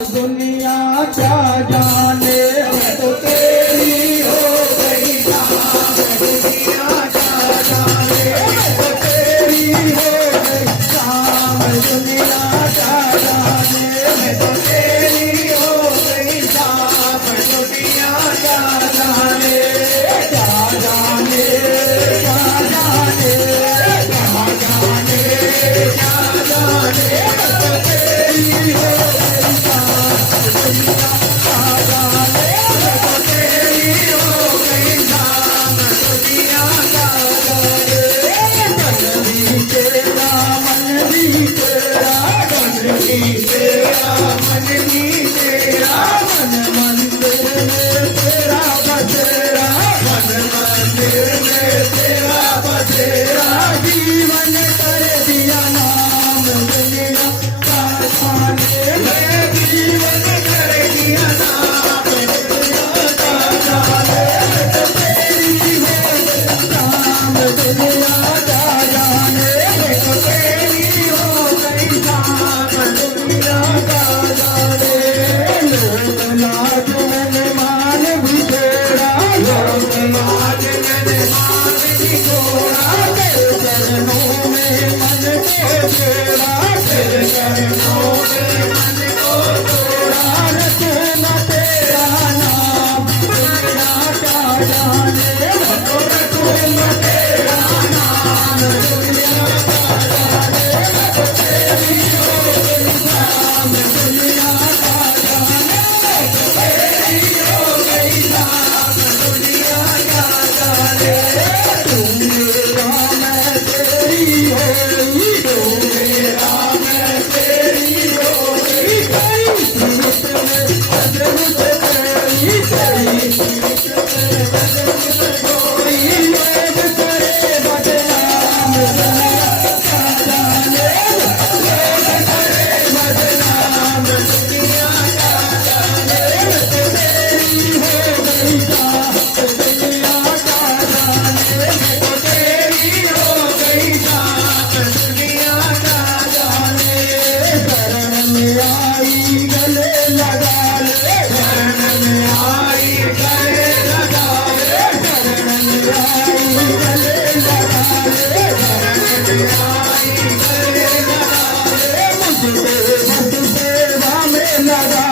दुनिया क्या जाने मैं तो तेरी हो गई जान। दुनिया क्या जाने मैं तो तेरी हो गई जान। दुनिया क्या जाने मैं तो तेरी हो गई जान। दुनिया क्या जाने क्या जाने क्या जाने क्या जाने क्या जाने मैं तो तेरी हो गई जान। दुनिया क्या जाने मैं तो तेरी हो गई जान। दुनिया क्या जाने मन भी तेरा मन भी तेरा मन भी तेरा मन भी तेरा मन मंदिर में तेरा बसेरा मन मंदिर में तेरा बसेरा जीवन कर दिया नाम। दुनिया का जाने मैं जीवन कर दिया नाम। दुनिया का जाने मैं तो तेरी हो गई जान। दुनिया का जाने मैं तो तेरी हो गई जान। दुनिया का जाने लोग लाज मैंने मान भी तेरा लोग लाज मैंने मान भी छोड़ा। तेरे चरणों में मन को तेरा तेरे चरणों में मन को तोड़ा। रखना तेरा नाम दुनिया क्या जाने मैं तो रखूंगा तेरा नाम। दुनिया क्या जाने मैं तो तेरी हो गई जान। दुनिया क्या जाने मैं तो तेरी हो गई जान। दुनिया क्या जाने तू मेरा मैं तेरी हो गई। तू मेरा मैं तेरी हो गई। तेरी प्रीत में बदल से तेरी तेरी प्रीत में बदल से कोई लोग करे बदनाम। दुनिया क्या जाने लोग करे बदनाम। दुनिया क्या जाने मैं तो तेरी हो गई जान। दुनिया क्या जाने मैं तो तेरी हो गई जान। दुनिया क्या जाने शरण में आई गले लगा ले शरण में आई गले लगा ले शरण में आई गले लगा ले शरण में आई गले लगा ले मुझसे मुझ सेवा में लगा